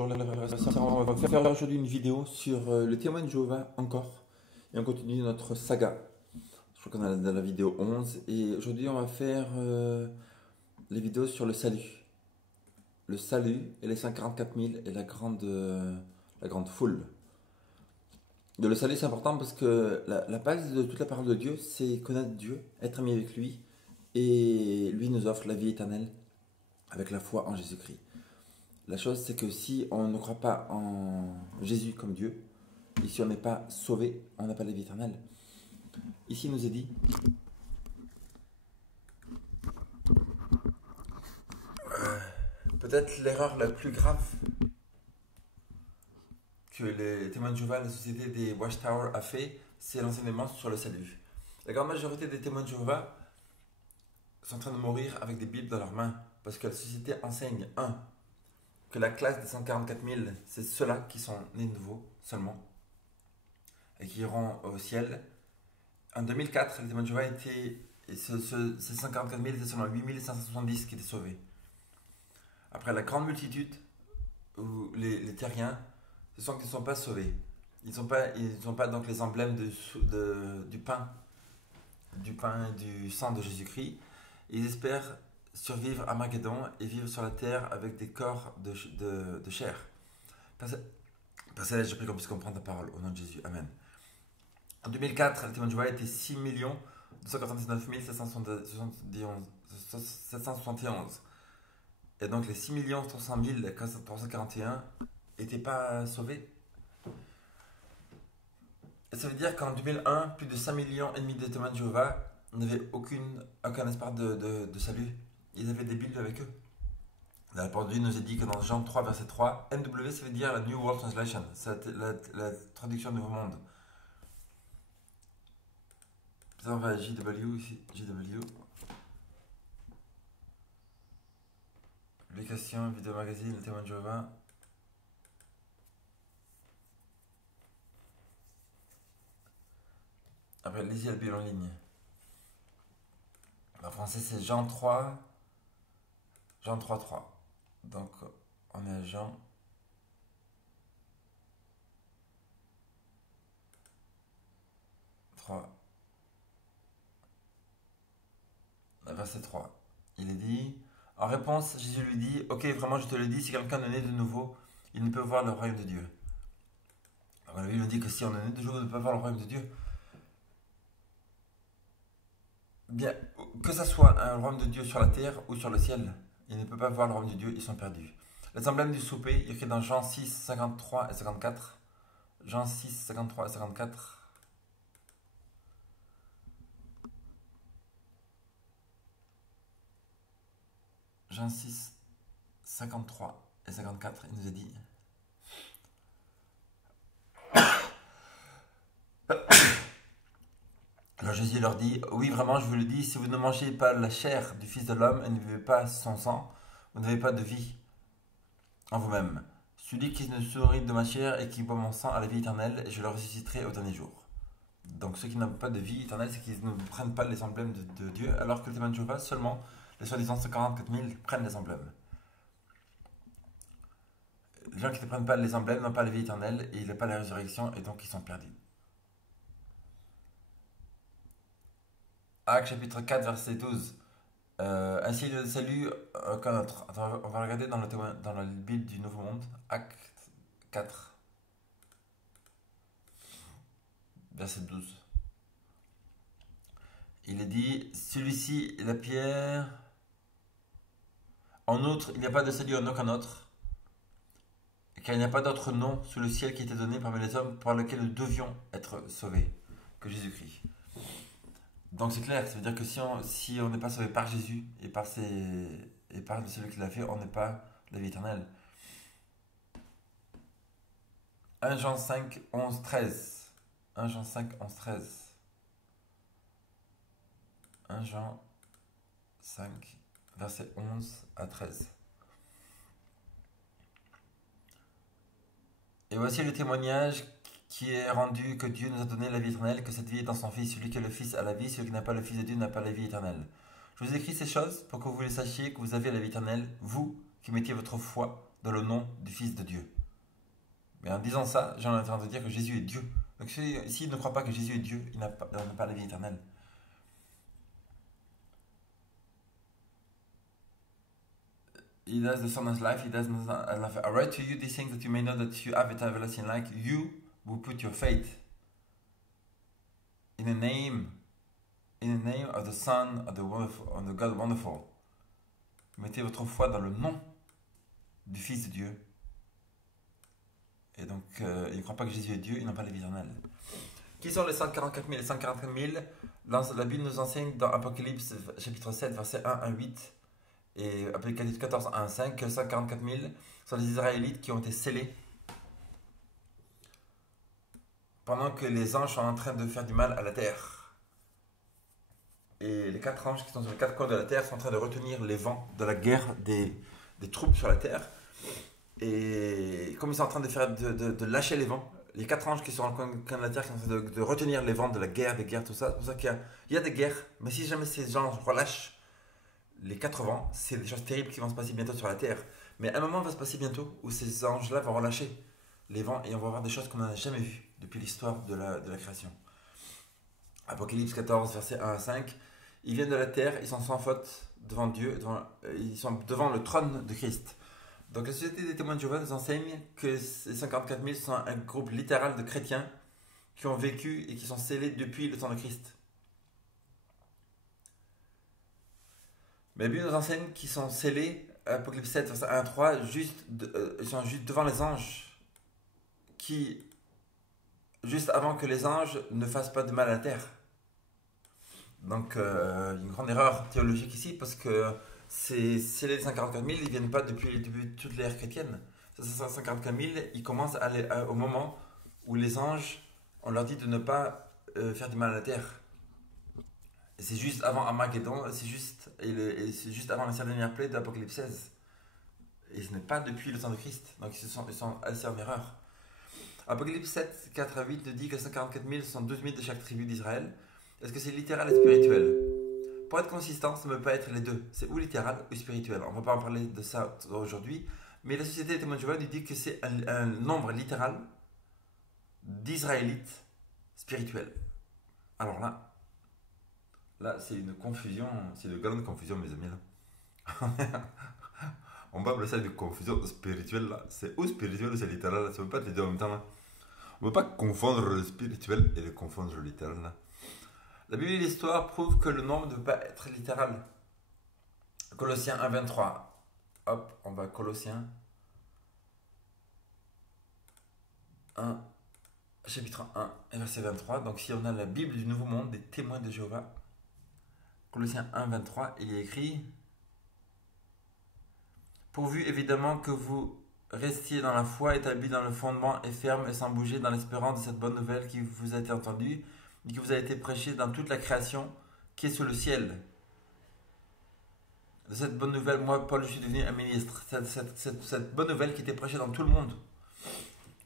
On va faire aujourd'hui une vidéo sur le témoin de Jéhovah encore. Et on continue notre saga. Je crois qu'on est dans la vidéo 11. Et aujourd'hui, on va faire les vidéos sur le salut. Le salut et les 144 000 et la grande foule. Le salut, c'est important parce que la base de toute la parole de Dieu, c'est connaître Dieu, être ami avec lui. Et lui nous offre la vie éternelle avec la foi en Jésus-Christ. La chose, c'est que si on ne croit pas en Jésus comme Dieu, et si on n'est pas sauvé, on n'a pas la vie éternelle. Ici, il nous est dit, peut-être l'erreur la plus grave que les témoins de Jéhovah, la société des Watchtower a fait, c'est l'enseignement sur le salut. La grande majorité des témoins de Jéhovah sont en train de mourir avec des Bibles dans leurs mains, parce que la société enseigne, que la classe des 144 000, c'est ceux-là qui sont nés nouveaux seulement et qui iront au ciel. En 2004, les témoins de Jéhovah étaient, ces 144 000 étaient seulement 8 570 qui étaient sauvés. Après, la grande multitude, ou les terriens, ce sont qui ne sont pas sauvés. Ils n'ont pas donc les emblèmes du pain et du sang de Jésus-Christ. Ils espèrent survivre à Armageddon et vivre sur la terre avec des corps de chair. Père Céleste, je prie qu'on puisse comprendre ta parole au nom de Jésus. Amen. En 2004, les témoins de Jéhovah étaient 6 299 771. Et donc les 6 300 341 n'étaient pas sauvés. Et ça veut dire qu'en 2001, plus de 5,5 millions de témoins de Jéhovah n'avaient aucun espoir de salut. Ils avaient des Bibles avec eux. La parole de Dieu nous est dit que dans Jean 3, verset 3, NW, ça veut dire la New World Translation, c'est la traduction Nouveau Monde. Puis on va à JW ici, JW. Publication, vidéo magazine, le témoin de Jéhovah. Après, lisez la Bible en ligne. En français, c'est Jean 3, 3. Donc, on est à Jean 3, verset 3. Il est dit, en réponse, Jésus lui dit, ok, vraiment, je te le dis, si quelqu'un est né de nouveau, il ne peut voir le royaume de Dieu. Alors, la Bible nous dit que si on est né de nouveau, on ne peut pas voir le royaume de Dieu. Bien, que ce soit un royaume de Dieu sur la terre ou sur le ciel, ils ne peuvent pas voir le royaume de Dieu, ils sont perdus. Les emblèmes du souper, écrit dans Jean 6, 53 et 54. Jean 6, 53 et 54. Jean 6, 53 et 54, il nous a dit. Alors Jésus leur dit, oui vraiment je vous le dis, si vous ne mangez pas la chair du Fils de l'homme et ne buvez pas son sang, vous n'avez pas de vie en vous-même. Celui qui se nourrit de ma chair et qui boit mon sang a la vie éternelle, et je le ressusciterai au dernier jour. Donc ceux qui n'ont pas de vie éternelle, c'est qu'ils ne prennent pas les emblèmes de Dieu, alors que les témoins de Jéhovah, seulement les soi-disant 144 000 prennent les emblèmes. Les gens qui ne prennent pas les emblèmes n'ont pas la vie éternelle, et ils n'ont pas la résurrection, et donc ils sont perdus. Actes chapitre 4, verset 12. Ainsi le salut qu'un autre. Attends, on va regarder dans la Bible du Nouveau Monde. Acte 4, verset 12. Il est dit, celui-ci est la pierre. En outre, il n'y a pas de salut en aucun autre, car il n'y a pas d'autre nom sous le ciel qui était donné parmi les hommes par lequel nous devions être sauvés que Jésus-Christ. Donc c'est clair, ça veut dire que si on n'est pas sauvé par Jésus et par celui qui l'a fait, on n'est pas la vie éternelle. 1 Jean 5, 11, 13. 1 Jean 5, 11, 13. 1 Jean 5, verset 11 à 13. Et voici le témoignage qui est rendu que Dieu nous a donné la vie éternelle, que cette vie est dans son Fils. Celui qui a le Fils a la vie, celui qui n'a pas le Fils de Dieu n'a pas la vie éternelle. Je vous écris ces choses pour que vous les sachiez, que vous avez la vie éternelle, vous qui mettiez votre foi dans le nom du Fils de Dieu. Mais en disant ça, j'en ai en train de dire que Jésus est Dieu. Donc s'il ne croit pas que Jésus est Dieu, il n'a pas la vie éternelle. He does the Son of life, he does not life. I write to you these things that you may know that you have everlasting life. You who put your faith in the name of the Son of the wonderful, of the God wonderful. Mettez votre foi dans le nom du Fils de Dieu. Et donc, ils ne croient pas que Jésus est Dieu, ils n'ont pas la vie éternelle. Qui sont les 144 000? Les 144 000, la Bible nous enseigne dans Apocalypse chapitre 7, verset 1 à 8, et Apocalypse 14, 1 à 5, que 144 000 sont les Israélites qui ont été scellés pendant que les anges sont en train de faire du mal à la terre. Et les 4 anges qui sont sur les 4 coins de la terre sont en train de retenir les vents de la guerre des troupes sur la terre. Et comme ils sont en train de lâcher les vents, les 4 anges qui sont dans le coin de la terre qui sont en train de retenir les vents de la guerre, des guerres, tout ça, c'est pour ça qu'il y a des guerres, mais si jamais ces gens relâchent les 4 vents, c'est des choses terribles qui vont se passer bientôt sur la terre. Mais un moment va se passer bientôt où ces anges-là vont relâcher les vents et on va voir des choses qu'on n'a jamais vues depuis l'histoire de la création. Apocalypse 14, versets 1 à 5, ils viennent de la terre, ils sont sans faute devant Dieu, ils sont devant le trône de Christ. Donc la Société des témoins de Jéhovah nous enseigne que ces 54 000 sont un groupe littéral de chrétiens qui ont vécu et qui sont scellés depuis le temps de Christ. Mais la Bible nous enseigne qu'ils sont scellés, Apocalypse 7, verset 1 à 3, ils sont juste devant les anges, juste avant que les anges ne fassent pas de mal à la terre. Donc il y a une grande erreur théologique ici parce que les 144 000, ils ne viennent pas depuis toute l'ère chrétienne. Ces 144 000, ils commencent au moment où les anges, on leur dit de ne pas faire du mal à la terre. Et c'est juste avant Armageddon, c'est juste avant la dernière plaie d'Apocalypse 16. Et ce n'est pas depuis le temps de Christ. Donc ils sont assez en erreur. Apocalypse 7, 4 à 8 nous dit que 144 000 sont 12 000 de chaque tribu d'Israël. Est-ce que c'est littéral et spirituel? Pour être consistant, ça ne peut pas être les deux. C'est ou littéral ou spirituel. On ne va pas en parler de ça aujourd'hui. Mais la Société des témoins de Jéhovah nous dit que c'est un nombre littéral d'Israélites spirituels. Alors là c'est une confusion, c'est une grande confusion, mes amis. Là. On va appeler ça de confusion spirituelle. Là. C'est ou spirituel ou c'est littéral. Là. Ça ne peut pas être les deux en même temps. Là. On ne peut pas confondre le spirituel et le confondre le littéral. Là. La Bible et l'histoire prouvent que le nombre ne peut pas être littéral. Colossiens 1, 23. Hop, on va à Colossiens 1, chapitre 1, verset 23. Donc si on a la Bible du Nouveau Monde, des témoins de Jéhovah, Colossiens 1, 23, il est écrit: pourvu évidemment que vous restiez dans la foi, établis dans le fondement et ferme et sans bouger dans l'espérance de cette bonne nouvelle qui vous a été entendue, qui vous a été prêché dans toute la création qui est sous le ciel. De cette bonne nouvelle, moi, Paul, je suis devenu un ministre. Cette bonne nouvelle qui était prêchée dans tout le monde.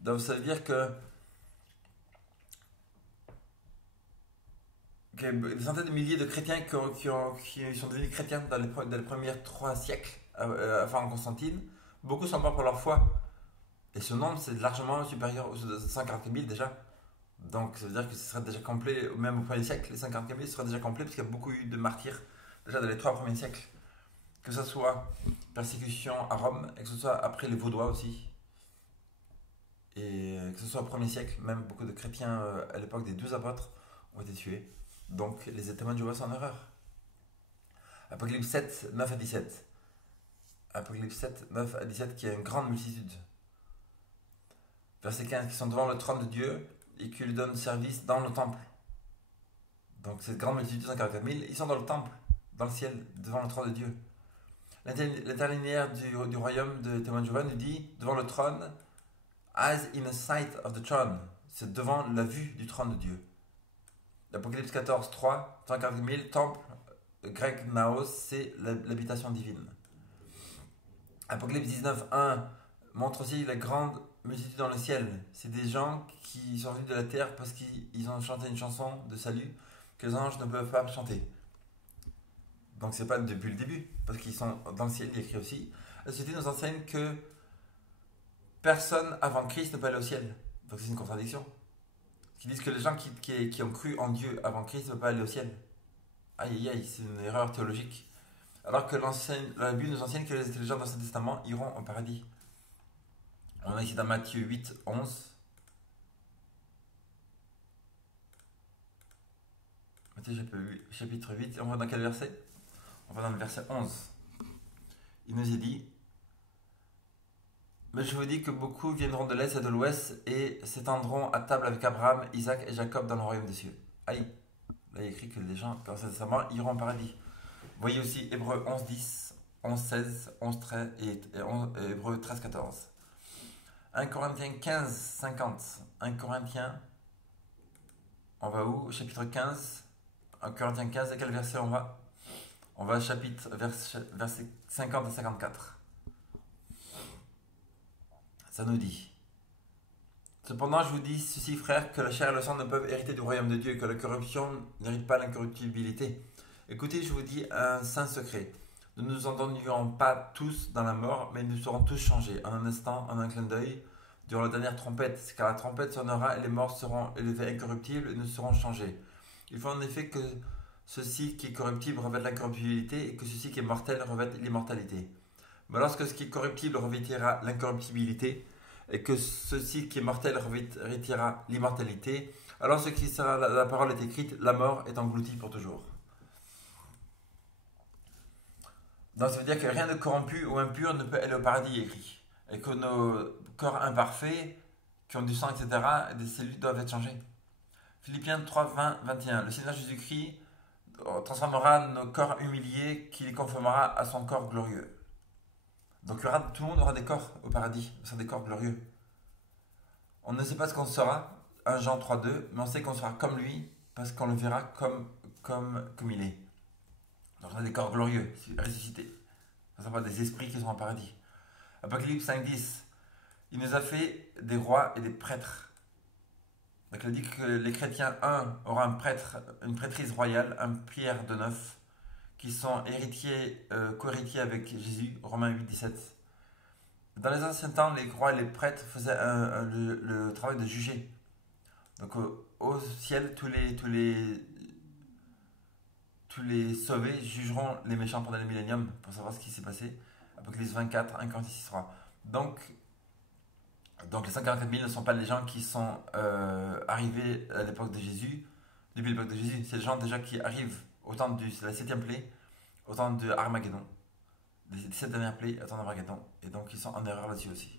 Donc ça veut dire que des centaines de milliers de chrétiens qui sont devenus chrétiens dans les premiers 3 siècles avant Constantine, beaucoup sont morts pour leur foi. Et ce nombre, c'est largement supérieur aux 140 000 déjà. Donc ça veut dire que ce serait déjà complet, même au premier siècle, les 50 000 seraient déjà complets, parce qu'il y a beaucoup eu de martyrs déjà dans les 3 premiers siècles. Que ce soit persécution à Rome, et que ce soit après les Vaudois aussi. Et que ce soit au premier siècle, même beaucoup de chrétiens à l'époque des 12 apôtres ont été tués. Donc les témoins de Jéhovah sont en erreur. Apocalypse 7, 9 à 17. Apocalypse 7, 9 à 17, qui a une grande multitude. Verset 15, qui sont devant le trône de Dieu et qui lui donnent service dans le temple. Donc cette grande multitude, 144 000, ils sont dans le temple, dans le ciel, devant le trône de Dieu. L'interlinéaire du royaume de témoins de Jéhovah nous dit, devant le trône, as in a sight of the throne, c'est devant la vue du trône de Dieu. L'Apocalypse 14, 3, 144 000, temple, grec naos, c'est l'habitation divine. Apocalypse 19, 1 montre aussi la grande multitude dans le ciel. C'est des gens qui sont venus de la terre parce qu'ils ont chanté une chanson de salut que les anges ne peuvent pas chanter. Donc c'est pas depuis le début, parce qu'ils sont dans le ciel, il est écrit aussi. La société nous enseigne que personne avant Christ ne peut aller au ciel. Donc c'est une contradiction. Qui disent que les gens qui ont cru en Dieu avant Christ ne peuvent pas aller au ciel. Aïe aïe aïe, c'est une erreur théologique. Alors que la Bible nous enseigne que les gens dans l'Ancien Testament iront au paradis. On est ici dans Matthieu 8, 11. Matthieu chapitre 8, on va dans quel verset? On va dans le verset 11. Il nous est dit: mais je vous dis que beaucoup viendront de l'Est et de l'Ouest et s'étendront à table avec Abraham, Isaac et Jacob dans le royaume des cieux. Aïe. Là, il est écrit que les gens, dans l'Ancien Testament, iront au paradis. Voyez aussi Hébreux 11, 10, 11, 16, 11, 13 et Hébreux 13, 14. 1 Corinthiens 15, 50. 1 Corinthiens, on va où? Chapitre 15. 1 Corinthiens 15, à quel verset on va? On va au chapitre, verset 50 à 54. Ça nous dit: cependant, je vous dis ceci, frères, que la chair et le sang ne peuvent hériter du royaume de Dieu et que la corruption n'hérite pas l'incorruptibilité. Écoutez, je vous dis un saint secret. Nous ne nous entendrons pas tous dans la mort, mais nous serons tous changés, en un instant, en un clin d'œil, durant la dernière trompette, car la trompette sonnera et les morts seront élevés incorruptibles et nous serons changés. Il faut en effet que ceci qui est corruptible revête l'incorruptibilité et que ceci qui est mortel revête l'immortalité. Mais lorsque ce qui est corruptible revêtira l'incorruptibilité et que ceci qui est mortel revêtira l'immortalité, alors ce qui sera la parole est écrite, la mort est engloutie pour toujours. Donc ça veut dire que rien de corrompu ou impur ne peut aller au paradis, écrit. Et que nos corps imparfaits, qui ont du sang, etc., des cellules doivent être changés. Philippiens 3, 20, 21. Le Seigneur Jésus-Christ transformera nos corps humiliés, qui les conformera à son corps glorieux. Donc tout le monde aura des corps au paradis, ce sera des corps glorieux. On ne sait pas ce qu'on sera, 1 Jean 3, 2, mais on sait qu'on sera comme lui, parce qu'on le verra comme il est. Donc on a des corps glorieux, ressuscités. Ce ne sont pas des esprits qui sont au paradis. Apocalypse 5, 10. Il nous a fait des rois et des prêtres. Donc il dit que les chrétiens, aura un prêtre, une prêtrise royale, un Pierre de neuf, qui sont co-héritiers avec Jésus, Romains 8, 17. Dans les anciens temps, les rois et les prêtres faisaient le travail de juger. Donc au ciel, tous les sauvés jugeront les méchants pendant le millénium pour savoir ce qui s'est passé. Apocalypse 24, 1 Corinthiens 6, 3. Donc les 144 000 ne sont pas les gens qui sont arrivés à l'époque de Jésus, depuis l'époque de Jésus. C'est les gens déjà qui arrivent au temps de la 7e plaie, au temps de Armageddon. Les 7 dernières plaies, au temps d'Armageddon. Et donc ils sont en erreur là-dessus aussi.